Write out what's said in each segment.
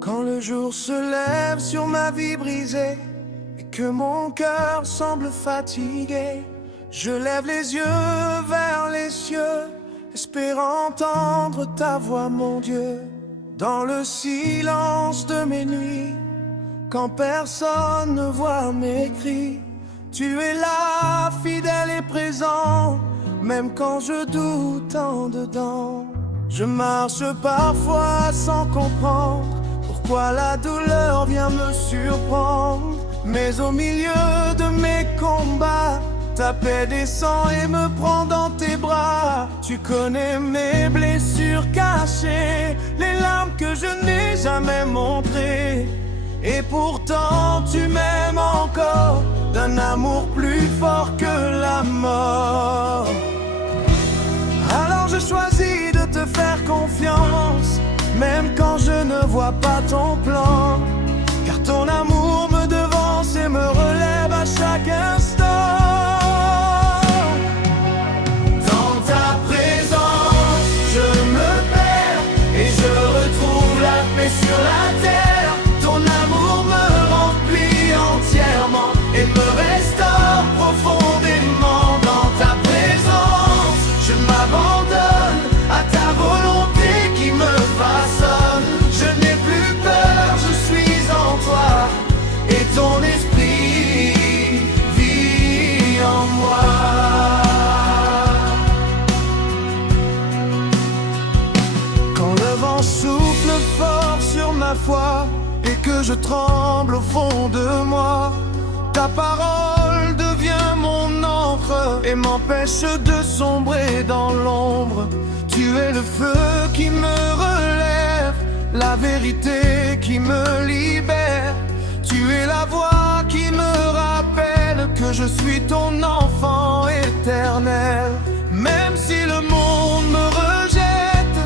Quand le jour se lève sur ma vie brisée et que mon cœur semble fatigué, je lève les yeux vers les cieux, espérant entendre ta voix, mon Dieu. Dans le silence de mes nuits, quand personne ne voit mes cris, tu es là, fidèle et présent, même quand je doute en dedans. Je marche parfois sans comprendre pourquoi la douleur vient me surprendre, mais au milieu de mes combats, ta paix descend et me prend dans tes bras. Tu connais mes blessures cachées, les larmes que je n'ai jamais montrées, et pourtant tu m'aimes encore d'un amour plus fort que la mort. Alors je choisis de te faire confiance, même quand je ne vois pas ton plan, car ton amour me devance et me relève à chaque instant. Dans ta présence, je me perds et je retrouve la paix sur la terre. Ton amour me remplit entièrement et me restaure profondément. Dans ta présence, je m'abandonne à ta volonté qui me façonne. Je n'ai plus peur, je suis en toi, et ton esprit vit en moi. Quand le vent souffle fort sur ma foi et que je tremble au fond de moi, ta parole devient mon encre et m'empêche de sombrer dans l'ombre. Tu es le feu qui me relève, la vérité qui me libère. Tu es la voix qui me rappelle que je suis ton enfant éternel. Même si le monde me rejette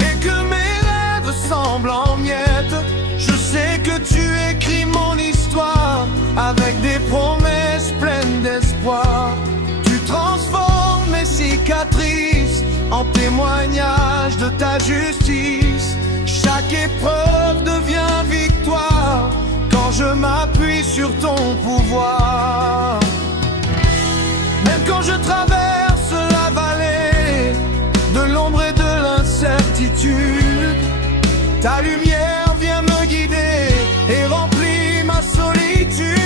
et que mes rêves semblent en miettes, je sais que tu écris mon histoire avec des promesses pleines d'espoir. Tu transformes mes cicatrices en témoignage de ta justice. Chaque épreuve devient victoire quand je m'appuie sur ton pouvoir. Même quand je traverse la vallée de l'ombre et de l'incertitude, ta lumière vient me guider et remplit ma solitude.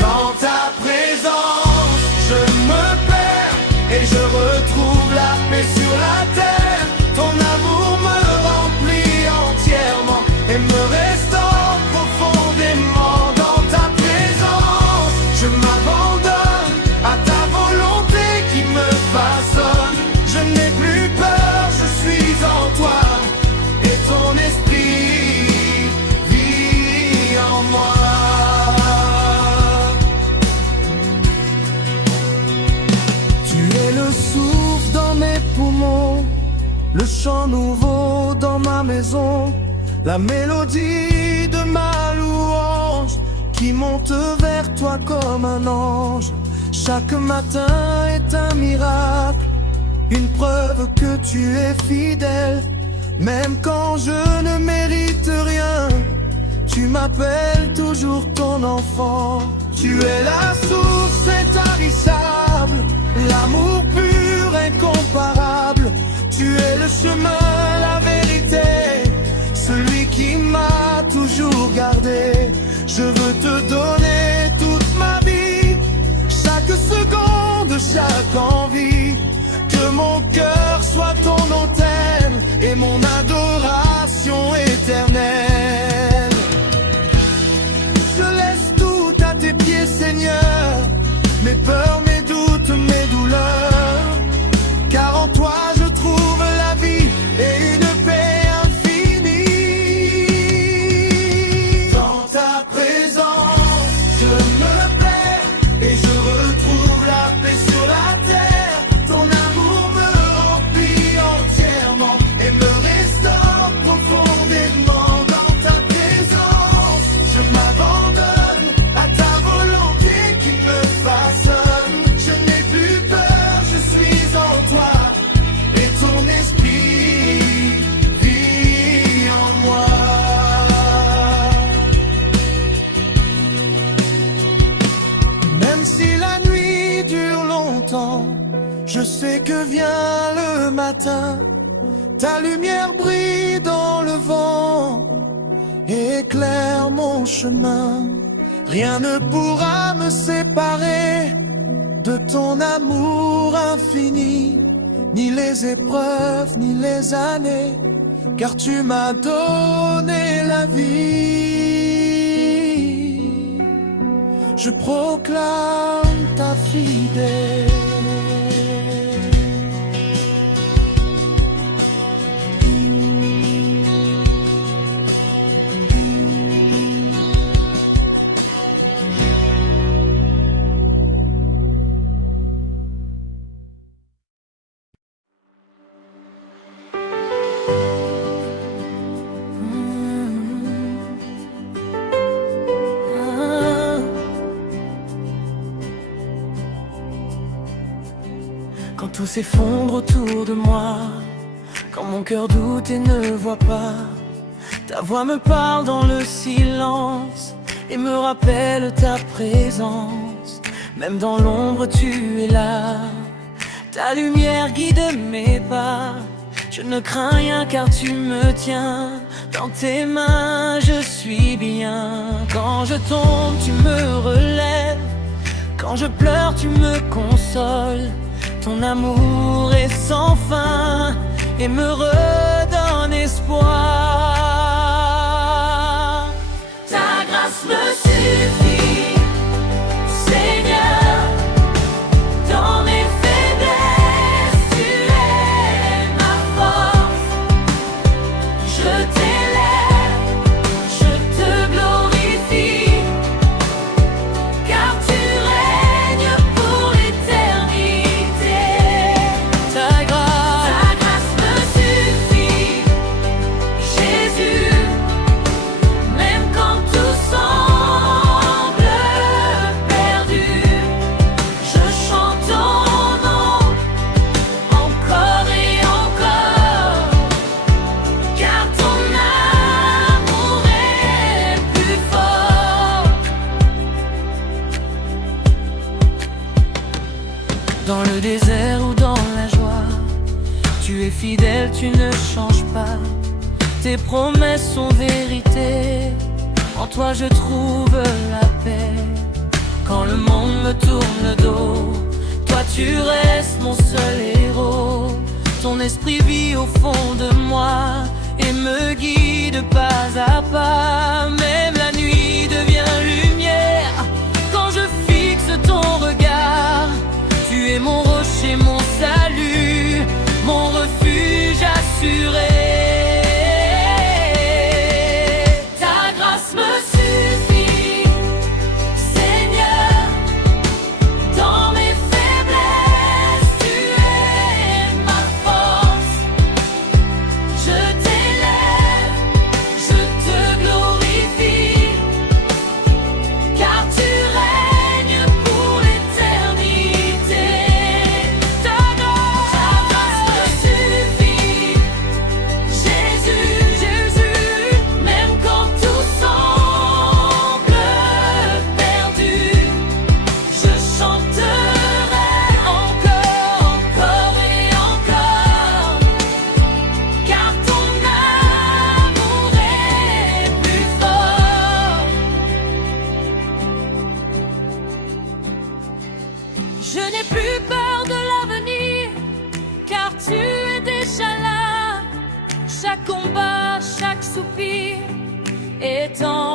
Dans ta présence, je me perds et je retrouve la paix sur la terre. Ton amour me remplit entièrement et me restaure profondément. Dans ta présence, je m'abandonne à ta volonté qui me façonne. Je n'ai plus peur, je suis en toi, et ton esprit vit en moi. Tu es le souffle dans mes poumons, le chant nouveau dans ma maison, la mélodie de ma louange qui monte vers toi comme un ange. Chaque matin est un miracle, une preuve que tu es fidèle. Même quand je ne mérite rien, tu m'appelles toujours ton enfant. Tu es la source intarissable, l'amour pur, incomparable. Tu es le chemin, la vérité, celui qui m'a toujours gardé. Je veux te donner toute ma vie, chaque seconde, chaque envie. Que mon cœur soit ton autel et mon adoration éternelle. Je laisse tout à tes pieds, Seigneur, mes peurs, mes doutes, mes douleurs, car en toi je trouve la vie et une paix infinie. Dans ta présence, je me perds et je retrouve la paix sur la terre. Ton amour me remplit entièrement et me restaure profondément. Je sais que vient le matin, ta lumière brille dans le vent et éclaire mon chemin. Rien ne pourra me séparer de ton amour infini, ni les épreuves, ni les années, car tu m'as donné la vie. Je proclame ta fidélité. Quand tout s'effondre autour de moi, quand mon cœur doute et ne voit pas, ta voix me parle dans le silence et me rappelle ta présence. Même dans l'ombre tu es là, ta lumière guide mes pas. Je ne crains rien car tu me tiens dans tes mains, je suis bien. Quand je tombe tu me relèves, quand je pleure tu me consoles. Ton amour est sans fin et me redonne espoir. Ta grâce me suffit, Seigneur. Dans mes faiblesses, tu es ma force. Je t'élève, je te glorifie, car tu règnes pour l'éternité. Ta grâce me suffit, Jésus. Même quand tout semble perdu, je chante ton nom encore et encore, car ton amour est plus fort. Dans le désert ou dans la joie, tu es fidèle, tu ne changes pas. Tes promesses sont vérité, en toi je trouve la paix. Quand le monde me tourne le dos, toi tu restes mon seul héros. Ton esprit vit au fond de moi et me guide pas à pas. Même la nuit devient lumière quand je fixe ton regard. Tu es mon rocher, mon salut, mon refuge assuré. Ta grâce me suffit, Seigneur. Dans mes faiblesses, tu es ma force. Je t'élève, je te glorifie, car tu règnes pour l'éternité. Ta grâce me suffit, Jésus. Même quand tout semble perdu, je chanterai encore et encore, car ton amour est plus fort. Je n'ai plus peur de l'avenir, car tu es déjà là. Chaque combat, chaque soupir est en